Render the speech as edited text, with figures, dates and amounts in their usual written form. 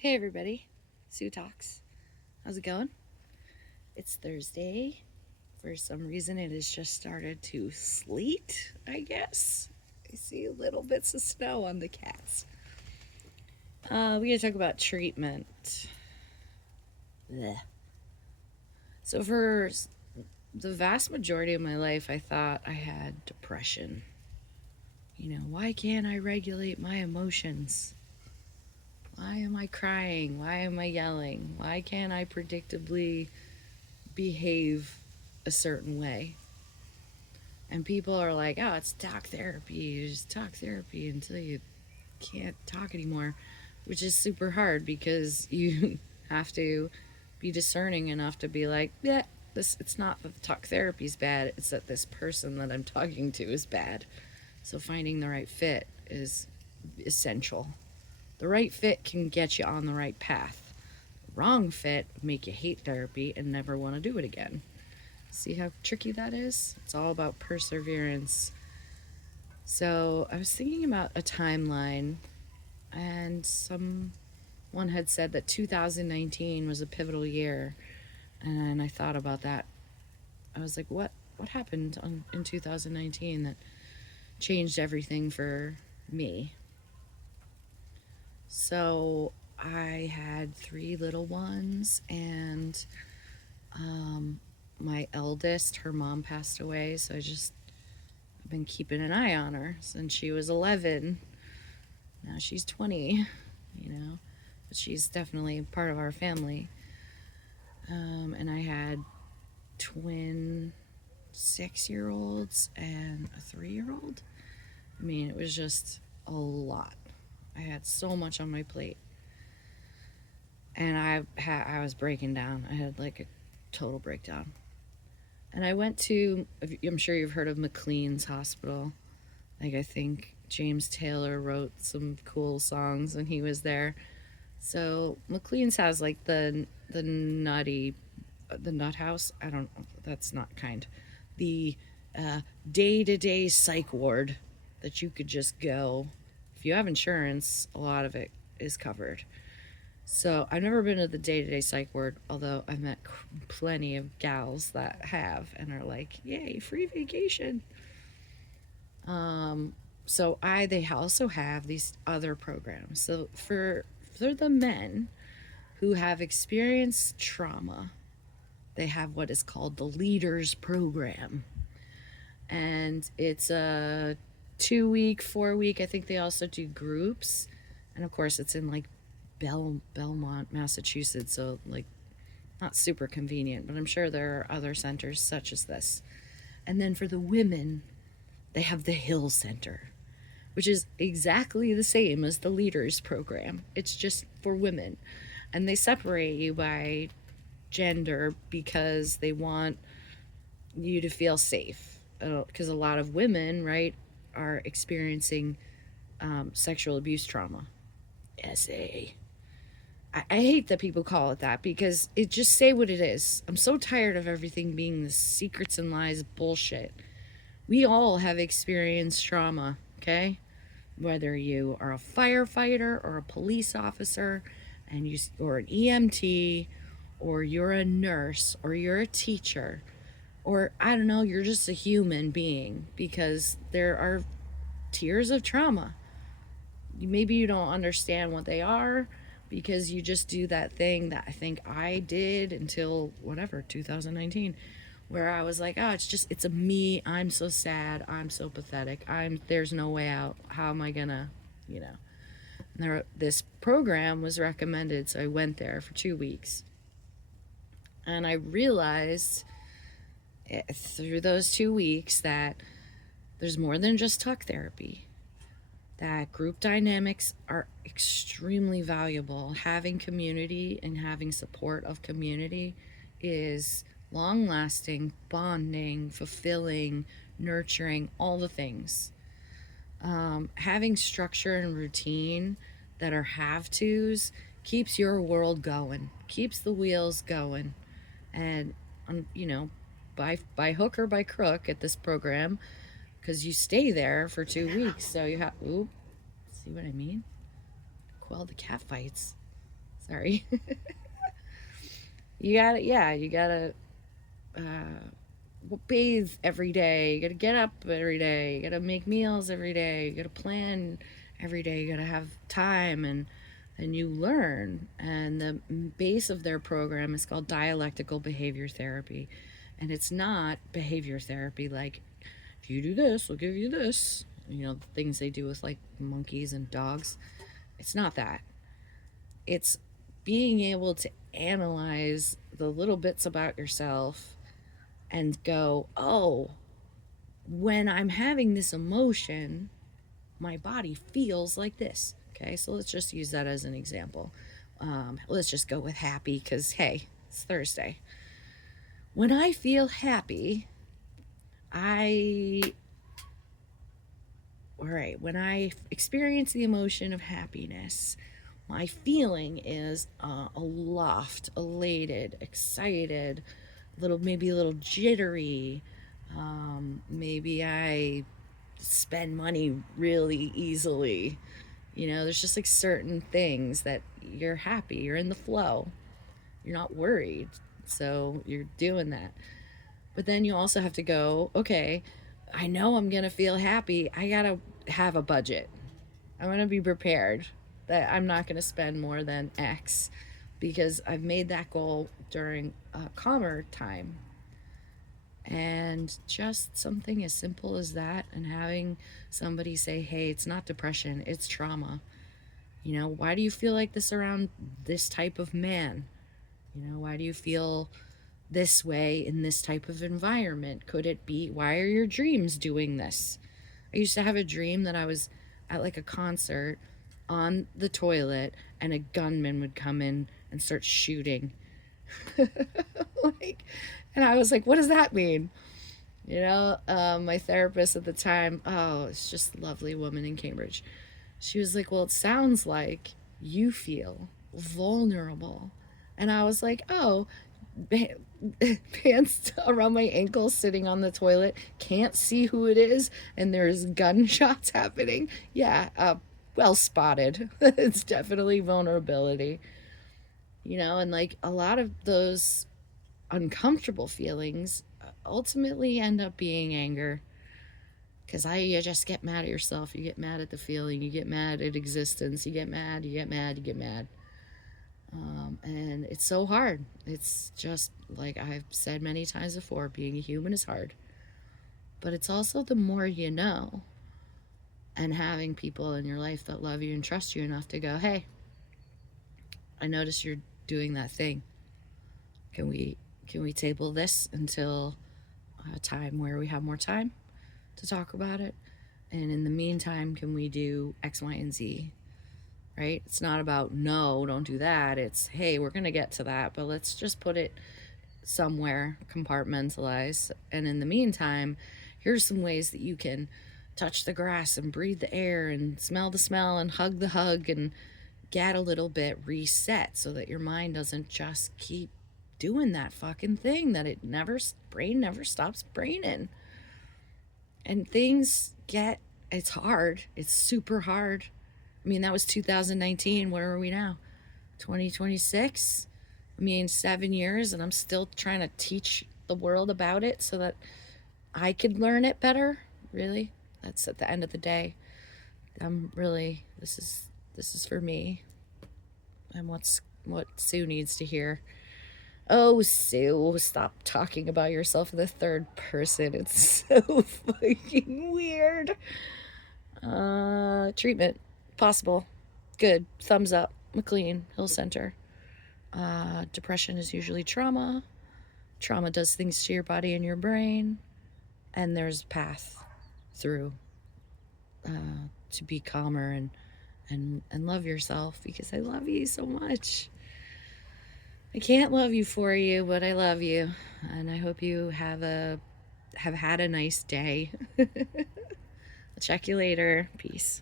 Hey everybody, Sue Talks. How's it going? It's Thursday. For some reason, it has just started to sleet, I guess. I see little bits of snow on the cats. We're going to talk about treatment. Blech. So, for the vast majority of my life, I thought I had depression. Why can't I regulate my emotions? Why am I crying? Why am I yelling? Why can't I predictably behave a certain way? And people are like, oh, it's talk therapy. You just talk therapy until you can't talk anymore, which is super hard because you have to be discerning enough to be like, yeah, it's not that the talk therapy is bad, it's that this person that I'm talking to is bad. So finding the right fit is essential. The right fit can get you on the right path. The wrong fit make you hate therapy and never want to do it again. See how tricky that is? It's all about perseverance. So I was thinking about a timeline, and someone had said that 2019 was a pivotal year, and I thought about that. I was like, what happened in 2019 that changed everything for me? So I had three little ones, and my eldest, her mom passed away, so I've been keeping an eye on her since she was 11. Now she's 20, but she's definitely part of our family. And I had twin 6 year olds and a 3 year old. I mean, it was just a lot. I had so much on my plate. And I was breaking down. I had like a total breakdown. And I went to, I'm sure you've heard of McLean's Hospital. Like, I think James Taylor wrote some cool songs when he was there. So McLean's has like the nut house. I don't. That's not kind. The day-to-day psych ward that you could just go. If you have insurance, a lot of it is covered. So I've never been to the day-to-day psych ward, although I've met plenty of gals that have and are like, "Yay, free vacation." So they also have these other programs. So for the men who have experienced trauma, they have what is called the Leaders Program. And it's a 2 week, 4 week. I think they also do groups. And of course, it's in like Belmont, Massachusetts. So, like, not super convenient, but I'm sure there are other centers such as this. And then for the women, they have the Hill Center, which is exactly the same as the Leaders Program. It's just for women. And they separate you by gender because they want you to feel safe. Because a lot of women, right, are experiencing sexual abuse trauma. SA. I hate that people call it that because it just say what it is. I'm so tired of everything being this secrets and lies bullshit. We all have experienced trauma, okay? Whether you are a firefighter or a police officer, or an EMT, or you're a nurse, or you're a teacher, or I don't know, you're just a human being, because there are tiers of trauma. Maybe you don't understand what they are because you just do that thing that I think I did until 2019, where I was like, oh, it's a me. I'm so sad. I'm so pathetic. There's no way out. How am I gonna, this program was recommended, so I went there for 2 weeks. And I realized through those 2 weeks that there's more than just talk therapy, that group dynamics are extremely valuable. Having community and having support of community is long lasting, bonding, fulfilling, nurturing, all the things. Having structure and routine that are have tos keeps your world going, keeps the wheels going. And, by hook or by crook at this program, because you stay there for 2 weeks. So you have, see what I mean? Quell the cat fights. Sorry. You gotta bathe every day. You gotta get up every day. You gotta make meals every day. You gotta plan every day. You gotta have time, and you learn. And the base of their program is called dialectical behavior therapy, and it's not behavior therapy like, if you do this, we'll give you this. You know, the things they do with like monkeys and dogs. It's not that. It's being able to analyze the little bits about yourself and go, oh, when I'm having this emotion, my body feels like this. Okay, so let's just use that as an example. Let's just go with happy because, hey, it's Thursday. When I feel happy, I all right, when I experience the emotion of happiness, my feeling is aloft, elated, excited, maybe a little jittery. Maybe I spend money really easily. You know, there's just like certain things that you're happy, you're in the flow, you're not worried. So you're doing that. But then you also have to go, okay, I know I'm going to feel happy. I got to have a budget. I'm going to be prepared that I'm not going to spend more than X because I've made that goal during a calmer time. And just something as simple as that, and having somebody say, hey, it's not depression, it's trauma. You know, why do you feel like this around this type of man? You know, why do you feel this way in this type of environment? Could it be, why are your dreams doing this? I used to have a dream that I was at like a concert on the toilet and a gunman would come in and start shooting. Like, and I was like, what does that mean? You know, my therapist at the time, oh, it's just a lovely woman in Cambridge. She was like, well, it sounds like you feel vulnerable. And I was like, oh, pants around my ankles, sitting on the toilet, can't see who it is, and there's gunshots happening. Yeah, well spotted. It's definitely vulnerability. You know, and like a lot of those uncomfortable feelings ultimately end up being anger. Because you just get mad at yourself. You get mad at the feeling. You get mad at existence. You get mad. You get mad. You get mad. And it's so hard. It's just like I've said many times before, being a human is hard. But it's also the more you know, and having people in your life that love you and trust you enough to go, hey, I notice you're doing that thing. Can we table this until a time where we have more time to talk about it? And in the meantime, can we do X, Y, and Z? Right? It's not about, no, don't do that. It's, hey, we're going to get to that, but let's just put it somewhere, compartmentalize. And in the meantime, here's some ways that you can touch the grass and breathe the air and smell the smell and hug the hug and get a little bit reset so that your mind doesn't just keep doing that fucking thing that brain never stops braining. And it's hard. It's super hard. I mean, that was 2019. Where are we now? 2026? I mean, 7 years, and I'm still trying to teach the world about it so that I could learn it better. Really? That's at the end of the day. This is for me. And what Sue needs to hear. Oh, Sue, stop talking about yourself in the third person. It's so fucking weird. Treatment. Possible. Good. Thumbs up. McLean, Hill Center. Depression is usually trauma. Trauma does things to your body and your brain. And there's a path through to be calmer and love yourself, because I love you so much. I can't love you for you, but I love you. And I hope you have had a nice day. I'll check you later. Peace.